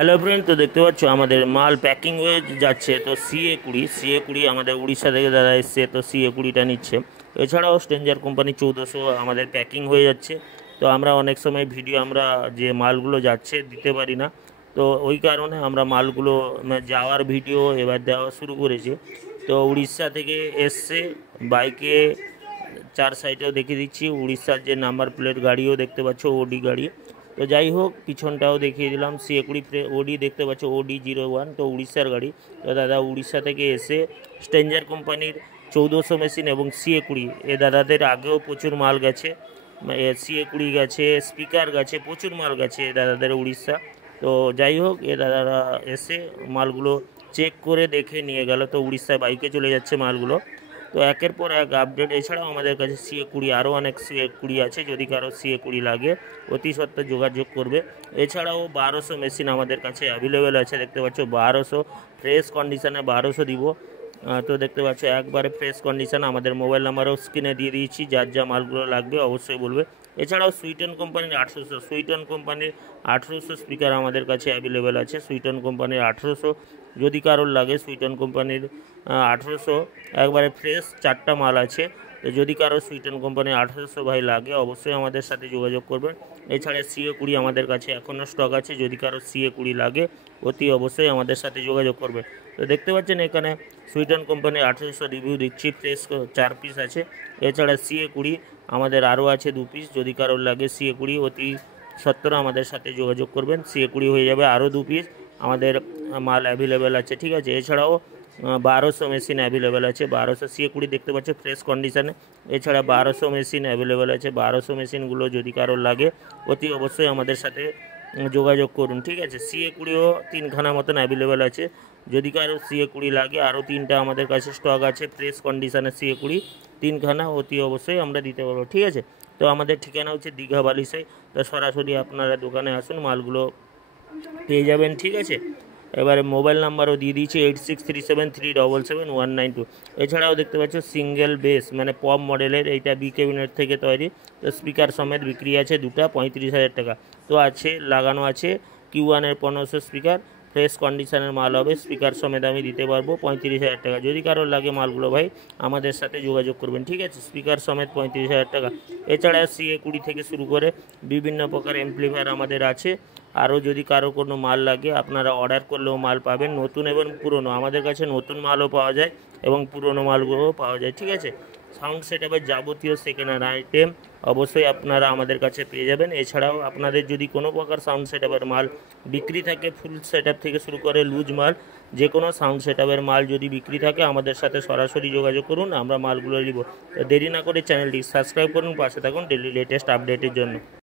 Hello friend, তো দেখতে পাচ্ছ আমাদের মাল প্যাকিং হয়ে যাচ্ছে। তো সিএ কুড়ি আমাদের উড়িষ্যা থেকে দাদা এসছে, তো সিএ কুড়িটা নিচ্ছে। এছাড়াও স্ট্রেঞ্জার কোম্পানি 1400 আমাদের প্যাকিং হয়ে যাচ্ছে। তো আমরা অনেক সময় ভিডিও আমরা যে মালগুলো যাচ্ছে দিতে পারি না, তো ওই কারণে আমরা মালগুলো যাওয়ার ভিডিও এবার দেওয়া শুরু করেছি। তো উড়িষ্যা থেকে এসছে বাইকে, চার সাইডেও দেখিয়ে দিচ্ছি। উড়িষ্যার যে নাম্বার প্লেট গাড়িও দেখতে পাচ্ছ, ওডি গাড়ি। তো যাই হোক, পিছনটাও দেখিয়ে দিলাম। সিএ কুড়ি ওডি দেখতে পাচ্ছ, OD01, তো উড়িষ্যার গাড়ি। তো দাদা উড়িষ্যা থেকে এসে স্ট্রেঞ্জার কোম্পানির 1400 মেশিন এবং সিএ কুড়ি, এ দাদাদের আগেও প্রচুর মাল গেছে। সিএ কুড়ি গেছে, স্পিকার গেছে, প্রচুর মাল গেছে দাদাদের উড়িষ্যা। তো যাই হোক, এ দাদারা এসে মালগুলো চেক করে দেখে নিয়ে গেল। তো উড়িষ্যায় বাইকে চলে যাচ্ছে মালগুলো। তো একের পর এক আপডেট। এছাড়াও আমাদের কাছে সিএ কুড়ি আরও অনেক সিএ কুড়ি আছে, যদি কারো সিএ কুড়ি লাগে অতি সত্ত্বর যোগাযোগ করবে। এছাড়াও 1200 মেশিন আমাদের কাছে অ্যাভেলেবেল আছে, দেখতে পাচ্ছ 1200 ফ্রেশ কন্ডিশনে 1200 দিব। তো দেখতে পাচ্ছ একবারে ফ্রেশ কন্ডিশন। আমাদের মোবাইল নাম্বারও স্ক্রিনে দিয়ে দিয়েছি, যার যা মালগুলো লাগবে অবশ্যই বলবে। এছাড়াও সুইটন কোম্পানির 1800 স্পিকার আমাদের কাছে অ্যাভেলেবেল আছে। সুইটন কোম্পানির 1800 যদি কারোর লাগে, সুইটন কোম্পানির 1800 একবারে ফ্রেশ 4টা মাল আছে। তো যদি কারো সুইটন কোম্পানির 1800 ভাই লাগে, অবশ্যই আমাদের সাথে যোগাযোগ করবেন। এছাড়া সিএ কুড়ি আমাদের কাছে এখনও স্টক আছে, যদি কারো সিএ কুড়ি লাগে অতি অবশ্যই আমাদের সাথে যোগাযোগ করবে। তো দেখতে পাচ্ছেন এখানে সুইটন কোম্পানির 1800 রিভিউ দিচ্ছি, ফ্রেশ 4 পিস আছে। এছাড়া সিএ কুড়ি আমাদের আরও আছে 2 পিস, যদি কারোর লাগে সিএ কুড়ি অতি সত্ত্বর আমাদের সাথে যোগাযোগ করবেন। সিএ কুড়ি হয়ে যাবে আরও 2 পিস, আমাদের মাল অ্যাভেলেবেল আছে, ঠিক আছে। এছাড়াও 1200 মেশিন অ্যাভেলেবেল আছে। 1200 সিএ কুড়ি দেখতে পাচ্ছ ফ্রেশ কন্ডিশনে। এছাড়া 1200 মেশিন অ্যাভেলেবেল আছে। 1200 মেশিনগুলো যদি কারোর লাগে অতি অবশ্যই আমাদের সাথে যোগাযোগ করুন, ঠিক আছে। সিএ কুড়িও 3খানা মতন অ্যাভেলেবেল আছে, যদি কারো সিএ কুড়ি লাগে আরও 3টা আমাদের কাছে স্টক আছে ফ্রেশ কন্ডিশনে। সিএ কুড়ি 3খানা অতি অবশ্যই আমরা দিতে পারবো, ঠিক আছে। তো আমাদের ঠিকানা হচ্ছে দীঘা বালিসাই। তো সরাসরি আপনারা দোকানে আসুন, মালগুলো পেয়ে যাবেন, ঠিক আছে। এবারে মোবাইল নাম্বারও দিয়ে দিয়েছি 8637377192। এছাড়াও দেখতে পাচ্ছ সিঙ্গেল বেস মানে পপ মডেলের, এইটা বি ক্যাবিনেট থেকে তৈরি। তো স্পিকার সমেত বিক্রি আছে দুটা, 35,000 টাকা। তো আছে লাগানো আছে Q1-এর 1500 স্পিকার, ফ্রেশ কন্ডিশনের মাল হবে। স্পিকার সমেত আমি দিতে পারবো 35,000 টাকা। যদি কারোর লাগে মালগুলো ভাই আমাদের সাথে যোগাযোগ করবেন, ঠিক আছে। স্পিকার সমেত 35,000 টাকা। এছাড়া সিএ কুড়ি থেকে শুরু করে বিভিন্ন প্রকার এমপ্লিফায়ার আমাদের আছে। আরও যদি কারো কোনো মাল লাগে আপনারা অর্ডার করলেও মাল পাবেন, নতুন এবং পুরনো। আমাদের কাছে নতুন মালও পাওয়া যায় এবং পুরনো মালগুলোও পাওয়া যায়, ঠিক আছে। সাউন্ড সেটআপের যাবতীয় সেকেন্ড হ্যান্ড আইটেম অবশ্যই আপনারা আমাদের কাছে পেয়ে যাবেন। এছাড়াও আপনাদের যদি কোনো প্রকার সাউন্ড সেটআপের মাল বিক্রি থাকে, ফুল সেটআপ থেকে শুরু করে লুজ মাল, যে কোনো সাউন্ড সেটআপের মাল যদি বিক্রি থাকে আমাদের সাথে সরাসরি যোগাযোগ করুন, আমরা মালগুলো নিব। দেরি না করে চ্যানেলটি সাবস্ক্রাইব করুন, পাশে থাকুন ডেলি লেটেস্ট আপডেটের জন্য।